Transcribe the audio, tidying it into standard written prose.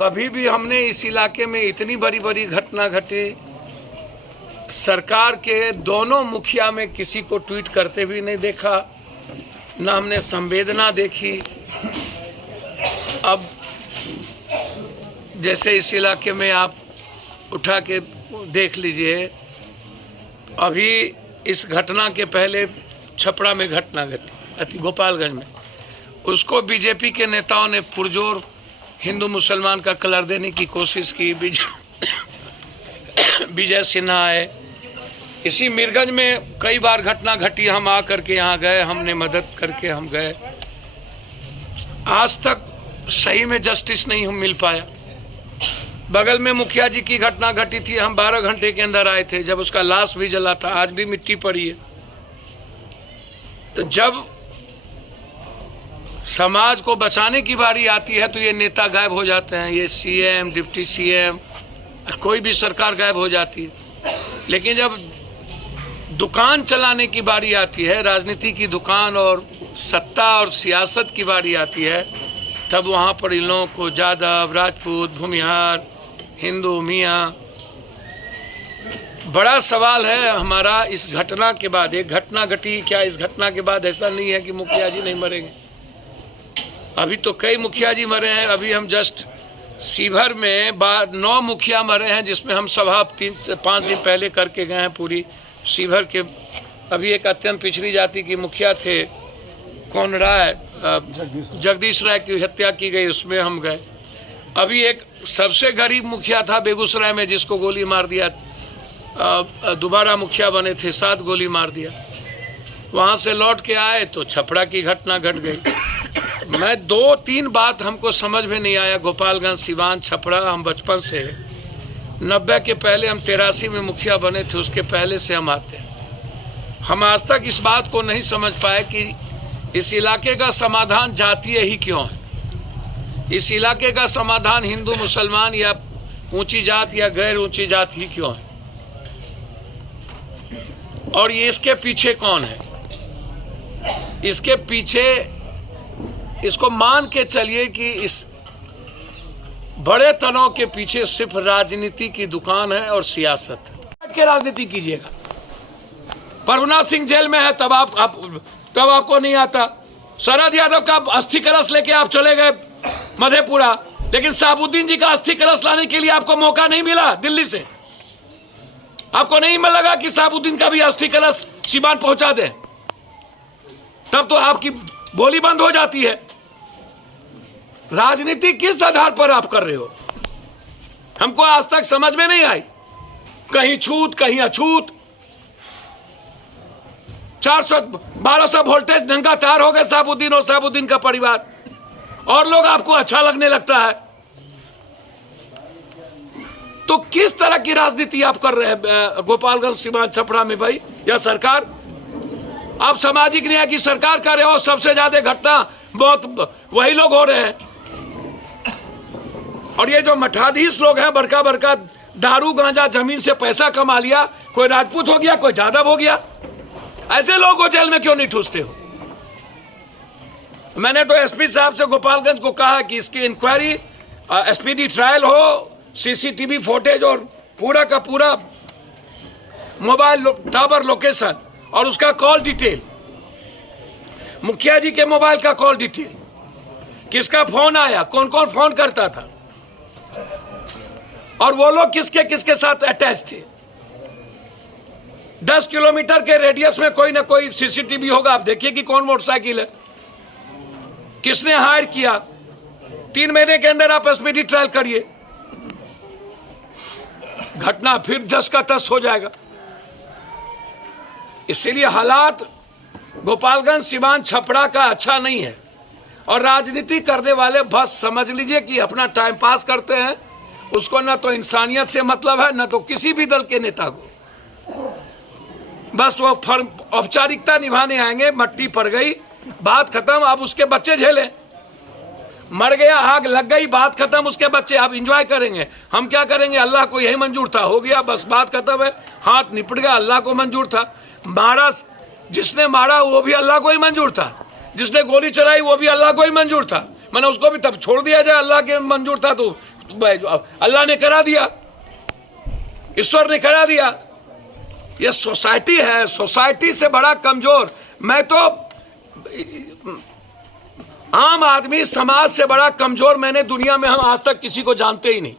कभी भी हमने इस इलाके में इतनी बड़ी बड़ी घटना घटी, सरकार के दोनों मुखिया में किसी को ट्वीट करते भी नहीं देखा, ना हमने संवेदना देखी। अब जैसे इस इलाके में आप उठा के देख लीजिए, अभी इस घटना के पहले छपरा में घटना घटी गोपालगंज में, उसको बीजेपी के नेताओं ने पुरजोर हिंदू मुसलमान का कलर देने की कोशिश की। विजय सिन्हा है। इसी मीरगंज में कई बार घटना घटी, हम आ करके यहाँ गए, हमने मदद करके हम गए। आज तक सही में जस्टिस नहीं मिल पाया। बगल में मुखिया जी की घटना घटी थी, हम 12 घंटे के अंदर आए थे, जब उसका लाश भी जला था, आज भी मिट्टी पड़ी है। तो जब समाज को बचाने की बारी आती है तो ये नेता गायब हो जाते हैं, ये सीएम, डिप्टी सीएम, कोई भी सरकार गायब हो जाती है। लेकिन जब दुकान चलाने की बारी आती है, राजनीति की दुकान और सत्ता और सियासत की बारी आती है, तब वहाँ पर इन लोगों को यादव, राजपूत, भूमिहार, हिंदू, मियाँ, बड़ा सवाल है हमारा। इस घटना के बाद एक घटना घटी, क्या इस घटना के बाद ऐसा नहीं है कि मुखिया जी नहीं मरेंगे? अभी तो कई मुखिया जी मरे हैं। अभी हम जस्ट सीभर में 9 मुखिया मरे हैं, जिसमें हम सभा 3 से 5 दिन पहले करके गए हैं पूरी सीभर के। अभी एक अत्यंत पिछड़ी जाति की मुखिया थे, कौन राय, जगदीश राय की हत्या की गई, उसमें हम गए। अभी एक सबसे गरीब मुखिया था बेगूसराय में, जिसको गोली मार दिया, दोबारा मुखिया बने थे, 7 गोली मार दिया। वहाँ से लौट के आए तो छपरा की घटना घट गई। मैं 2-3 बात हमको समझ में नहीं आया। गोपालगंज, सिवान, छपरा, हम बचपन से 90 के पहले, हम 83 में मुखिया बने थे, उसके पहले से हम आते हैं। हम आज तक इस बात को नहीं समझ पाए कि इस इलाके का समाधान जातीय ही क्यों है। इस इलाके का समाधान हिंदू मुसलमान या ऊंची जात या गैर ऊंची जात ही क्यों है, और ये इसके पीछे कौन है? इसके पीछे इसको मान के चलिए कि इस बड़े तनाव के पीछे सिर्फ राजनीति की दुकान है और सियासत है। बैठ के राजनीति कीजिएगा। प्रभुनाथ सिंह जेल में है, तब आपको नहीं आता। शरद यादव का अस्थि कलश लेके आप चले गए मधेपुरा, लेकिन साबुद्दीन जी का अस्थि कलश लाने के लिए आपको मौका नहीं मिला दिल्ली से। आपको नहीं लगा कि साबुद्दीन का भी अस्थि कलश सिवान पहुंचा दे, तब तो आपकी बोली बंद हो जाती है। राजनीति किस आधार पर आप कर रहे हो, हमको आज तक समझ में नहीं आई। कहीं छूत, कहीं अछूत। 400-1200 वोल्टेज नंगा तार हो गए साबुद्दीन और साबुद्दीन का परिवार, और लोग आपको अच्छा लगने लगता है। तो किस तरह की राजनीति आप कर रहे हैं गोपालगंज, सीवान, छपरा में भाई? या सरकार, आप सामाजिक न्याय की सरकार कर रहे हो, सबसे ज्यादा घटना बहुत वही लोग हो रहे हैं। और ये जो मठाधीश लोग हैं, बड़का बड़का दारू गांजा जमीन से पैसा कमा लिया, कोई राजपूत हो गया, कोई यादव हो गया, ऐसे लोगों को जेल में क्यों नहीं ठूसते हो? मैंने तो एसपी साहब से गोपालगंज को कहा कि इसकी इंक्वायरी, एसपीडी ट्रायल हो, सीसीटीवी फुटेज और पूरा का पूरा मोबाइल टावर लोकेशन और उसका कॉल डिटेल, मुखिया जी के मोबाइल का कॉल डिटेल, किसका फोन आया, कौन कौन फोन करता था, और वो लोग किसके किसके साथ अटैच थे। 10 किलोमीटर के रेडियस में कोई ना कोई सीसीटीवी होगा। आप देखिए कि कौन मोटरसाइकिल है, किसने हायर किया। 3 महीने के अंदर आप एसपीडी ट्रायल करिए, घटना फिर 10 का 10 हो जाएगा। इसीलिए हालात गोपालगंज, सिवान, छपरा का अच्छा नहीं है। और राजनीति करने वाले बस समझ लीजिए कि अपना टाइम पास करते हैं, उसको ना तो इंसानियत से मतलब है, ना तो किसी भी दल के नेता को। बस वो औपचारिकता निभाने आएंगे, मट्टी पड़ गई, बात खत्म, अब उसके बच्चे झेलें। मर गया, आग लग गई, बात खत्म, उसके बच्चे आप एंजॉय करेंगे। हम क्या करेंगे? अल्लाह को यही मंजूर था, हो गया, बस बात खत्म है, हाथ निपट गया, अल्लाह को मंजूर था। मारा, जिसने मारा वो भी अल्लाह को ही मंजूर था, जिसने गोली चलाई वो भी अल्लाह को ही मंजूर था। मैंने उसको भी तब छोड़ दिया जाए, अल्लाह के मंजूर था तो अल्लाह ने करा दिया, ईश्वर ने करा दिया। ये सोसाइटी है, सोसाइटी से बड़ा कमजोर, मैं तो आम आदमी समाज से बड़ा कमजोर मैंने दुनिया में हम आज तक किसी को जानते ही नहीं।